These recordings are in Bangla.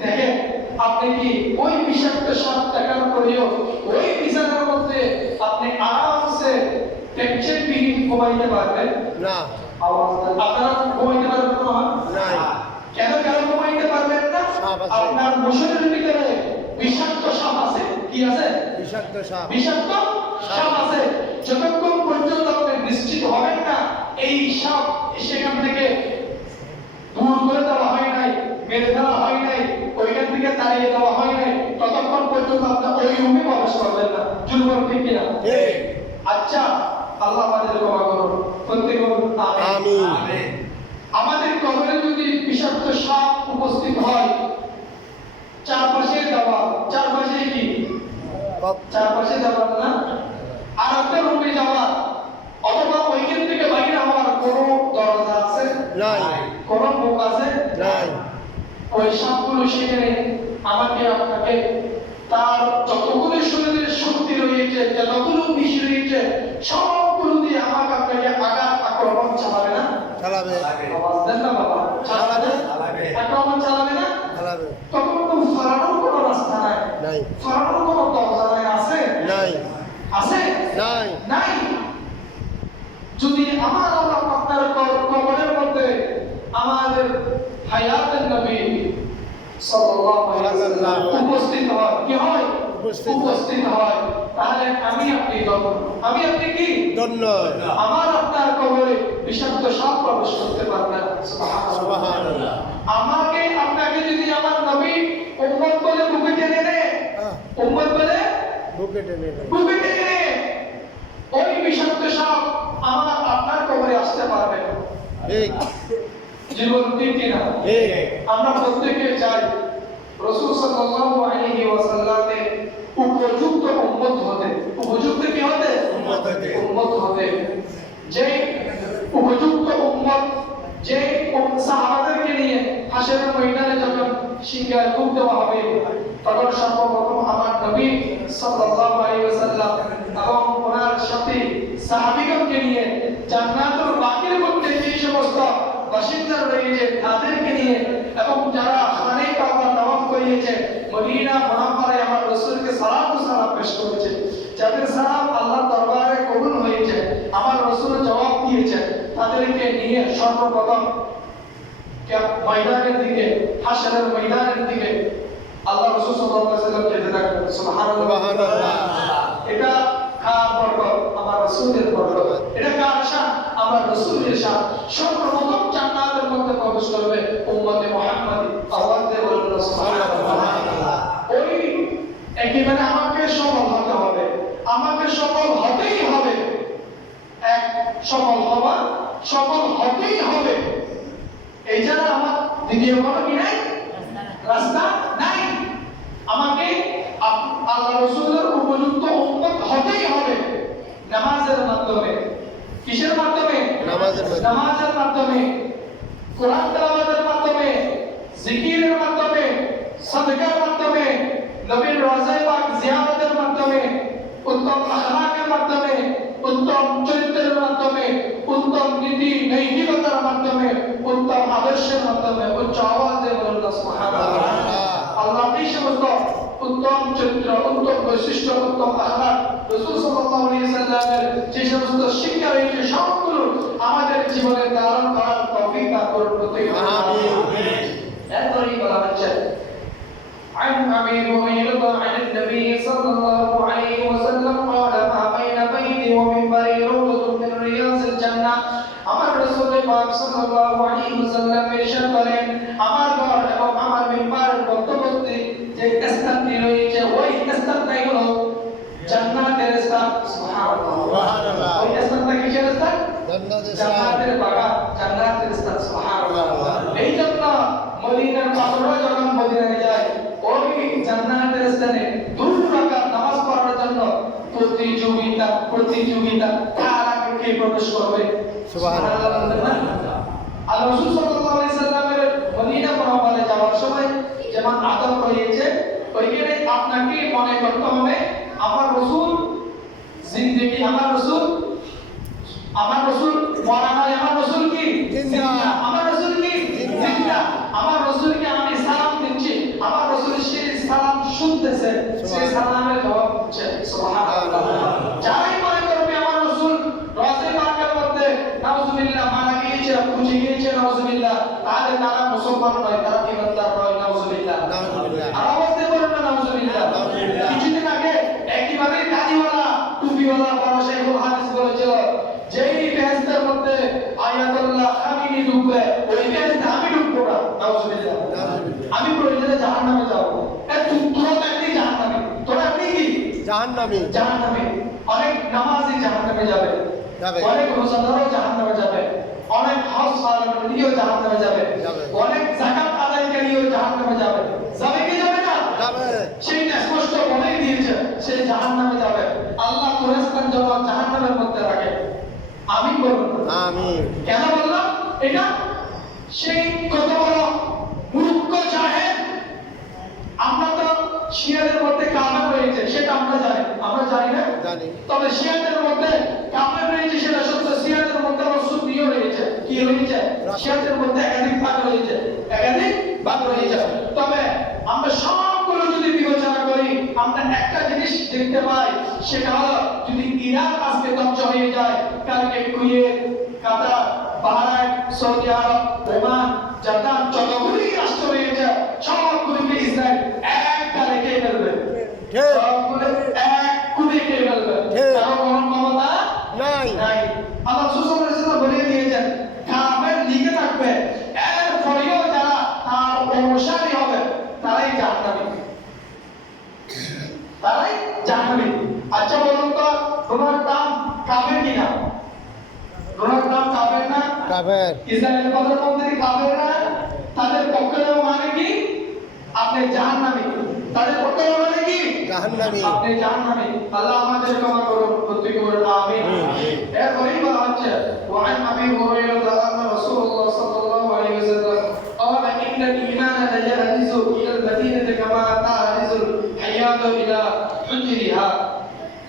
দেখেন আপনি কি ওই বিষাক্ত সাপ টাকার পরেও ওই বিছানার মধ্যে আপনি আরামসে টেনশন বিহীন ঘুমাইতে পারবেন না। আপনারা ঘুমাইতে পারবেন না? কেন ঘুমাইতে পারবেন না? আপনার মশারির ভিতরে বিষাক্ত সাপ আছে। কি আছে? বিষাক্ত সাপ আছে। যতক্ষণ পর্যন্ত আপনি নিশ্চিত হবেন না এই সাপ সেখান থেকে দূর করে দেওয়া হয় নাই, মেরে দেওয়া হয় নাই, ওইখান থেকে তাড়িয়ে দেওয়া হয় নাই, ততক্ষণ পর্যন্ত আপনি ওই রুমে প্রবেশ করবেন না। জুলুম ঠিক কিনা? আচ্ছা, আল্লাহ আমাদের ক্ষমা করুন। প্রত্যেক আমিন। আমাদের কবরে যদি বিষাক্ত সাপ উপস্থিত হয়, চারপাশে দেওয়া, চারপাশে কি? চারপাশে দেওয়া না, আর একটা রুমে যাওয়া অথবা ওইখান থেকে বাইরে হওয়ার কোনো দরজা আছে? নাই। কোন মুখ আছে? নাই। ওই সাপগুলো সেখানে আমাকে আপনাকে তার যতগুলো শরীরের শক্তি রয়েছে, যতগুলো বিষ রয়েছে, সবগুলো দিয়ে আমাকে আপনাকে আঘাত আক্রমণ চালাবে না? চালাবে। আওয়াজ দেন না বাবা। চালাবে। আক্রমণ চালাবে না? চালাবে। তখন তো ফেরানোর কোনো রাস্তা নাই। নাই। ফেরানোর কোনো দরজা নাই। আছে? নাই। আছে? নাই। নাই। যদি আমার আল্লাহ আপনার কবরের মধ্যে আমাদের হায়াতের নবী সাল্লাল্লাহু আলাইহি ওয়াসাল্লাম উপস্থিত হয়, কি হয়? উপস্থিত হয়, তাহলে আমি আপনি কি ধন্য? আমার আপনার কবরে বিষাক্ত সাপ প্রবেশ করতে পারবে না। সুবহানাল্লাহ। আমাকে আপনাকে যদি আমার নবী উম্মত বলে বুকে টেনে নেয়, উম্মত বলে বুকে টেনে নেয়, ওই বিষাক্ত সাপ আমার আপনার কবরে আসতে পারবে না। ঠিক। জীবন ঠিক কিনা? ঠিক। আমরা প্রত্যেকে চাই রাসূল সাল্লাল্লাহু আলাইহি ওয়াসাল্লামের উপযুক্ত উম্মত হতে। উপযুক্ত কি হতে? উম্মত হতে। যে উপযুক্ত উম্মত, যে সাহাবাদেরকে নিয়ে হাশরের ময়দানে যখন সিংহায় ফুঁক দেওয়া হবে, তখন সর্বপ্রথম আমার নবী সাল্লাল্লাহু আলাইহি ওয়াসাল্লাম এবং ওনার সাথে সাহাবীগণকে নিয়ে জান্নাতুল বাকির মধ্যে যে সমস্ত বাসিন্দা রয়েছে তাদেরকে নিয়ে এবং যারা খানে কাবা তাওয়াফ করিয়েছে, মদিনা মুনাওয়ারায় আমার রাসূলকে সালাম পেশ করেছে, যাদের সালাম আল্লাহর দরবারে কবুল হয়েছে, আমার রাসূল জবাব দিয়েছে, তাদেরকে নিয়ে সর্বপ্রথম ময়দানের দিকে, হাশরের ময়দানের দিকে আল্লাহ রাসূল সাল্লাল্লাহু আলাইহি ওয়াসাল্লাম যেতে থাকবেন। সুবহানাল্লাহ। এটা কার বরকত? আমার রাসূলের বরকত। এটা কার শান? আমার রাসূলের শান। সর্বপ্রথম জান্নাতের মধ্যে প্রবেশ করবে উম্মতে মুহাম্মাদি। আওয়াজ দিয়ে বলুন সুবহানাল্লাহ। ওই একেবারে আমাকে সফল হতে হবে, আমাকে সফল হতেই হবে। এক সফল হতেই হবে। এই জন্য আমার দ্বিতীয় কোনো কি নাই? রাস্তা নাই। আমাকে আল্লাহ রাসূলের উপযুক্ত উম্মত হতেই হবে। নামাজের মাধ্যমে। কিসের মাধ্যমে? নামাজের মাধ্যমে, কোরআন তেলাওয়াতের মাধ্যমে, জিকিরের মাধ্যমে, সাদকার মাধ্যমে, নবীর রওজায়ে পাক জিয়ারতের মাধ্যমে, উত্তম আখলাকের মাধ্যমে, উত্তম চরিত্রের মাধ্যমে, উত্তম নীতি নৈতিকতার মাধ্যমে, উত্তম আদর্শের মাধ্যমে। উচ্চ আওয়াজ দিয়ে বলুন সুবহানাল্লাহ। আল্লাহ এই সমস্ত উত্তম চরিত্র, উত্তম বৈশিষ্ট্য, উত্তম আখলাক, রাসূল সাল্লাল্লাহু আলাইহি ওয়াসাল্লামের যে সমস্ত শিক্ষা রয়েছে সবগুলো আমাদের জীবনে ধারণ করার তৌফিক দান করুন। আমিন। এরপরই বলা হচ্ছে عن أبي هريرة عن النبي صلى الله عليه وسلم قال ما بين بيتي ومنبري روضة من رياض الجنة। আমার রাসূল পাক সাল্লাল্লাহু আলাইহি ওয়াসাল্লাম ইরশাদ করেন, আমার ঘর এবং আমার মিম্বারের মধ্যবর্তী যে স্থানটি রয়েছে, ওই স্থানটাই হলো জান্নাতের স্থান। সুবহানাল্লাহ। ওই স্থানটা কিসের স্থান? জান্নাতের বাগান, জান্নাতের স্থান। সুবহানাল্লাহ। এই জন্য মদিনার পাথররা যখন মদিনায় যায়, ওই জান্নাতের স্থানে 2 রাকাত নামাজ পড়ার জন্য প্রতিযোগিতা কার আগে কে প্রবেশ করবে? সুবহানাল্লাহ। আল্লাহ রাসূল সাল্লাল্লাহু আলাইহি সাল্লামের মদিনা মুনাওয়ারায় যাওয়ার সময় যেমন আদব রয়েছে, ওইখানে আপনাকে মনে করতে হবে আমার রাসূল জিন্দেগি, আমার রাসূল মরা নয়, আমার রাসূল কি জিন্দা, আমার রাসূল কি জিন্দা, আমার রাসূলকে আমি সালাম দিচ্ছি, আমার কিছুদিন আগে একেবারে দাড়িওয়ালা টুপিওয়ালা বড় শাইখুল হাদিস বলেছিল যেই বেহেশতের মধ্যে আয়াতুল্লাহ খামিনি ঢুকবে ওই বেহেশতে আমি ঢুকবো না। নাউজুবিল্লাহ। আমি প্রয়োজনে জাহান্নামে যাব। তোরা তো এমনি জাহান্নামে, তোরা এমনি কি জাহান্নামে। অনেক নামাজি জাহান্নামে যাবে, অনেক রোজাদারও জাহান্নামে যাবে, অনেক হজ পালনকারীও জাহান্নামে যাবে, অনেক যাকাত আদায়কারীও জাহান্নামে যাবে। যাবে কি যাবে না? সেইটা স্পষ্ট বলেই দিয়েছে সে জাহান্নামে যাবে। আল্লাহ কুরাইশদের জন্য জাহান্নামের মধ্যে রাখে। আমিন বলুন। আমিন। কেন বললাম এটা? সেই কত বড় মূর্খ জাহেল। আমরা তো শিয়াদের মধ্যে কাফের রয়েছে সেটা আমরা জানি না? জানি। তবে শিয়াদের মধ্যে কাফের রয়েছে সেটা সত্য। শিয়াদের মধ্যে সুন্নিও রয়েছে। কি রয়েছে? শিয়াদের মধ্যে একাধিক ভাগ রয়েছে। তবে আমরা সবগুলো যদি বিবেচনা করি আমরা একটা জিনিস দেখতে পাই, সেটা হলো যদি ইরাক আজকে ধ্বংস হয়ে যায়, কালকে কুয়েত, কাতার, বাহরাইন, সৌদি আরব, ওমান, জর্দান যতগুলি রাষ্ট্র রয়েছে সবগুলিকে ইসরায়েল এক কালে খেয়ে ফেলবে। সবগুলো এক কুলে খেয়ে ফেলবে। কারো কোনো ক্ষমতা নাই। আল্লাহ সুবহানাহু বলে দিয়েছেন কাফের লিখে থাকবে, এর পরেও যারা তার অনুসারী হবে তারাই জাহান্নামী। আচ্ছা বলুন তো ডোনাল্ড ট্রাম্প কাফের কিনা? ডোনাল্ড ট্রাম্প কাফের না? কাফের। ইসরায়েলের প্রধানমন্ত্রী কাফের না? তাদের পক্ষে মানে কি? আপনি জাহান্নামী। তাদের পক্ষে মানে কি? জাহান্নামী। আপনি জাহান্নামী। আল্লাহ আমাদের ক্ষমা করুন, প্রত্যেকে বলুন আমিন। এরপরেই বলা হচ্ছে ওয়ান আবি হুরায়রা আন্না রাসূলুল্লাহ সাল্লাল্লাহু আলাইহি ওয়াসাল্লাম قال إن الإيمان لا يهرز إلى المدينة كما تهرز الحياة إلى حجرها।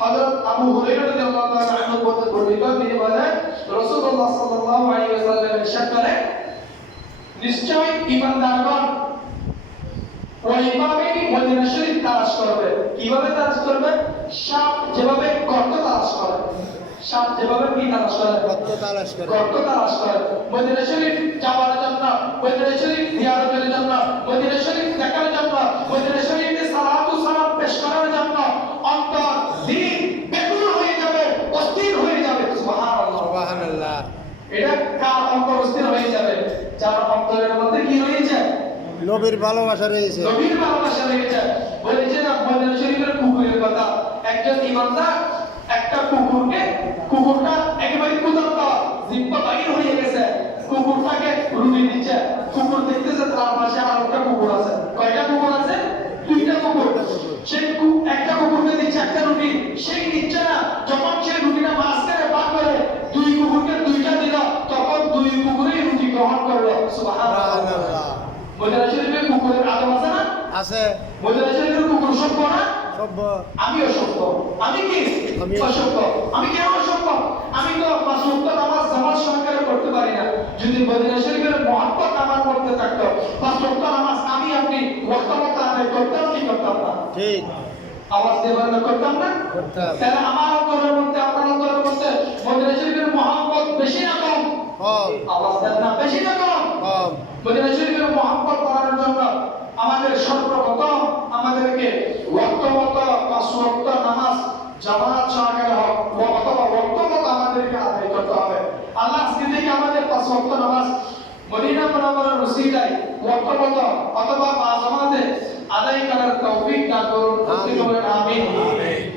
হযরত আবু হুরায়রা রাদিয়াল্লাহু তাআলা আনহু বর্ণিত তিনি বলেন রাসূলুল্লাহ সাল্লাল্লাহু আলাইহি ওয়াসাল্লাম ইরশাদ করেন নিশ্চয় ঈমানদারগণ ওইভাবেই মদিনা শরীফ তালাশ করবে। কিভাবে তালাশ করবে? সাপ যেভাবে গর্ত তালাশ করে, সাপ যেভাবে কি তালাশ করে? গর্ত তালাশ করে। মদিনা শরীফ যাওয়ার জন্য, মদিনা শরীফ জিয়ারতের জন্য, মদিনা শরীফ দেখার জন্য, মদিনা শরীফে সালাত ও সালাম পেশ করার জন্য অন্তর দিন বেকুল হয়ে যাবে, অস্থির হয়ে যাবে। সুবহানাল্লাহ। এটা কার অন্তর অস্থির হয়ে যাবে? যার অন্তরের মধ্যে কি রয়েছে? নবীর ভালোবাসা রয়েছে। বলেছে না মদিনা শরীফের কুকুরের কথা। একজন ইমানদার একটা কুকুরটা একেবারে কুদরত জিহ্বা বাইর হয়ে গেছে, কুকুরটাকে রুটি দিচ্ছে। কুকুর দেখতেছে তার পাশে আর একটা কুকুর আছে। কয়টা কুকুর আছে? দুইটা কুকুর। সেই একটা কুকুরকে দিচ্ছে একটা রুটি, সেই নিচ্ছে না। যখন সেই রুটিটা মাঝখানে ভাগ করে দুই কুকুরকে দুইটা দিল, তখন দুই কুকুরই রুটি গ্রহণ করলো। সুবহানাল্লাহ। মদিনা শরীফে কুকুরের আদব আছে না? আছে। মদিনা শরীফের কুকুর সভ্য না? সভ্য। আমিও সভ্য। আমি কি? অসভ্য। আমি কেন অসভ্য? আমি তো পাঁচ ওয়াক্ত নামাজ জামাত সহকারে করতে পারি না। যদি মদিনা শরীফের মহব্বত আমার মধ্যে থাকতো, পাঁচ ওয়াক্ত নামাজ আমি আপনি ওয়াক্ত মতো আদায় করতাম কি করতাম না? ঠিক। আওয়াজ দেবার না করতাম না? করতাম। তাহলে আমার অন্তরের মধ্যে, আপনার অন্তরের মধ্যে মদিনা শরীফের মহব্বত বেশি না কম? কম। আওয়াজ দেন না, বেশি না কম? কম। মদিনা শরীফের মহব্বত করার জন্য আমাদের সর্বপ্রথম আমাদেরকে ওয়াক্ত মতো পাঁচ ওয়াক্ত নামাজ জামাত সহকারে অথবা ওয়াক্ত মতো আমাদেরকে আদায় করতে হবে। আল্লাহ আজকে থেকে আমাদের পাঁচ ওয়াক্ত নামাজ মদিনা মুনাওয়ারার ওসিলায় ওয়াক্ত মতো অথবা জামাতে আদায় করার তৌফিক দান করুন। প্রত্যেকে বলেন আমিন।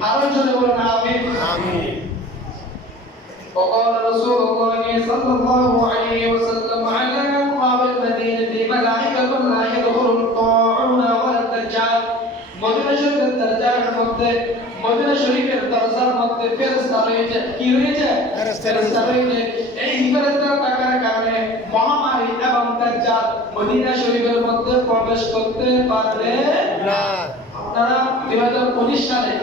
আরো জোরে বলেন আমিন। আমিন। وقال رسول الله صلى الله عليه وسلم على أبواب المدينة ملائكة لا يدخلون الطاعون ولا الدجال। মদিনা শরীফের দরজার মধ্যে, মদিনা শরীফের দরজার মধ্যে ফেরেশতা রয়েছে। কি রয়েছে? ফেরেশতা রয়েছে। এই ফেরেশতা থাকার কারণে মহামারী এবং দাজ্জাল মদিনা শরীফের মধ্যে প্রবেশ করতে পারবে না। আপনারা 2019 সালে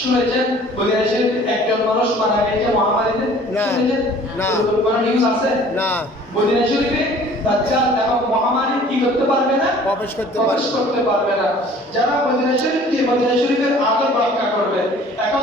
শুনেছেন মদিনা শরীফে একজন মানুষ মারা গেছে মহামারীতে? শুনেছেন? না। কোনো নিউজ আছে? না। মদিনা শরীফে দাজ্জাল এবং মহামারী কি করতে পারবে না? প্রবেশ করতে পারবে না। যারা মদিনা শরীফের